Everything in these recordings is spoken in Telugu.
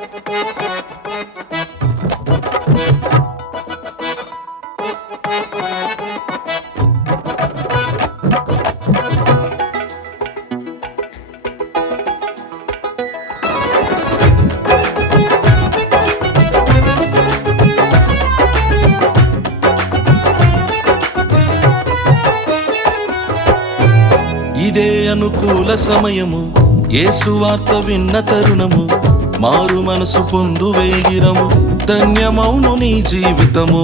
ఇదే అనుకూల సమయము, యేసు వార్త విన్న తరుణము, మారు మనసు పొందు వేగిరము, ధన్యమౌను నీ జీవితము.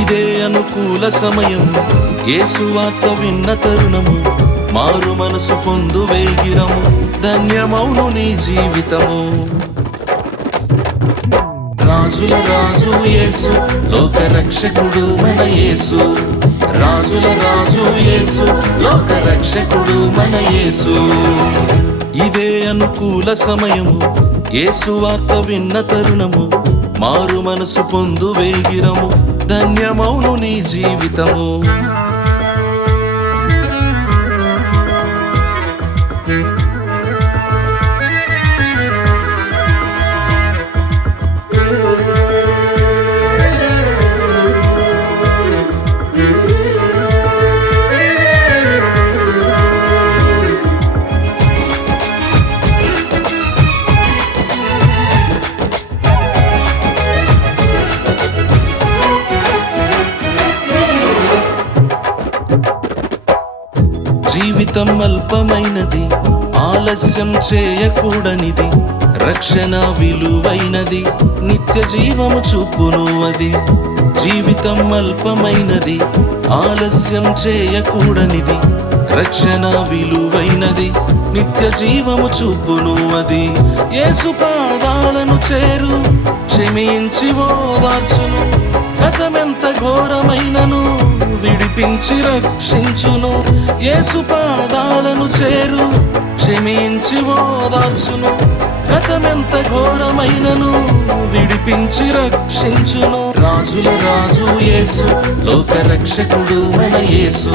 ఇదే అనుకూల సమయము, యేసు వార్త విన్న తరుణము, మారు మనసు పొందు వేగిరము, ధన్యమౌను నీ జీవితము. రాజుల రాజు యేసు, లోక రక్షకుడు మన యేసు. రాజుల రాజు యేసు, లోక రక్షకుడు మన యేసు. ఇదే అనుకూల సమయము, యేసు వార్త విన్న తరుణము, మారు మనసు పొందు వేగిరము, ధన్యమౌను నీ జీవితము. జీవితం అల్పమైనది, ఆలస్యం చేయకూడనిది, రక్షణ విలువైనది, నిత్య జీవము చూపును అది. జీవితం అల్పమైనది, ఆలస్యం చేయకూడనిది, రక్షణ విలువైనది, నిత్య జీవము చూపును అది. యేసు పాదాలను చేరు, క్షమించి ఓదార్చును, గతమెంత ఘోరమైనను విడిపించి రక్షించును. యేసు పాదాలను చేరు, క్షమించి ఓదార్చును, గతమెంత ఘోరమైనను విడిపించి రక్షించును. రాజుల రాజు యేసు, లోక రక్షకుడు మన యేసు.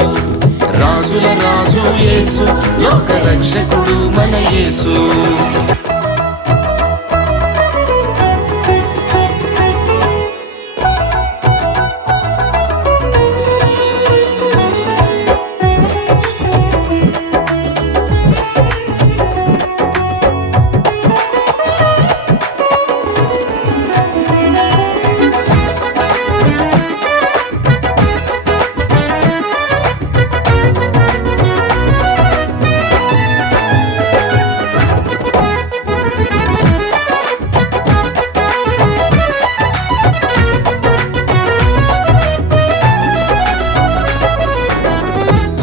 రాజుల రాజు యేసు, లోక రక్షకుడు మన యేసు.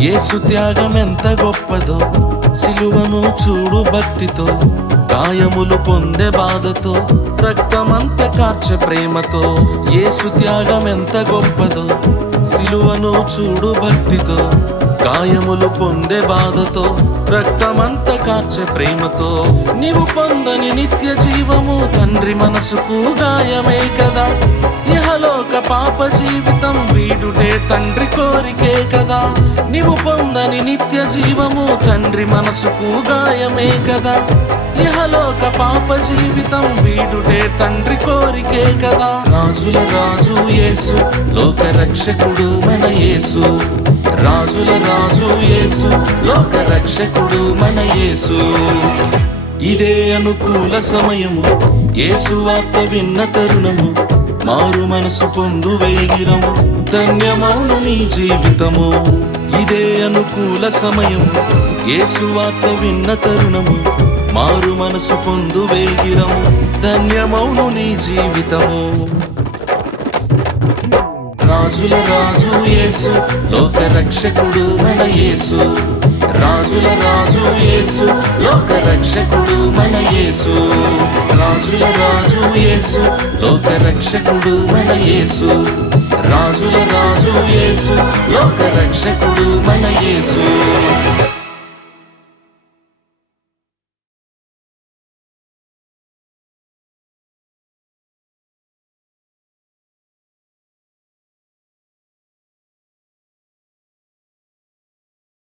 యేసు త్యాగం ఎంత గొప్పదో, సిలువను చూడు భక్తితో, గాయములు పొందే బాధతో, రక్తమంత కార్చే ప్రేమతో. యేసు త్యాగం ఎంత గొప్పదో, సిలువను చూడు భక్తితో, గాయములు పొందే బాధతో, రక్తమంత కార్చే ప్రేమతో. నీవు పొందని నిత్య జీవము తండ్రి మనసుకు గాయమే కదా. ఇహలోక పాప జీవితం వీడుటే తండ్రి కోరికే కదా. నీవు పొందని నిత్య జీవము తండ్రి మనసుకు గాయమే కదా. ఇహలోక పాప జీవితం వీడుటే తండ్రి కోరికే కదా. రాజుల రాజు యేసు, లోక రక్షకుడు మన యేసు. రాజుల రాజు యేసు, లోక రక్షకుడు మన యేసు. ఇదే అనుకూల సమయము, యేసు వార్త విన్న తరుణము, మారు మనసు పొందు వేగిరము, ధన్యమౌను నీ జీవితము. ఇదే అనుకూల సమయము, యేసు వార్త విన్న తరుణము, మారు మనసు పొందు వేగిరము, ధన్యమౌను నీ జీవితము. రాజుల రాజు యేసు, లోక రక్షకుడు మన యేసు. రాజుల రాజు యేసు, లోక రక్షకుడు మన యేసు. రాజుల రాజు యేసు, లోక రక్షకుడు మన యేసు. రాజుల రాజు యేసు, లోక రక్షకుడు మన యేసు.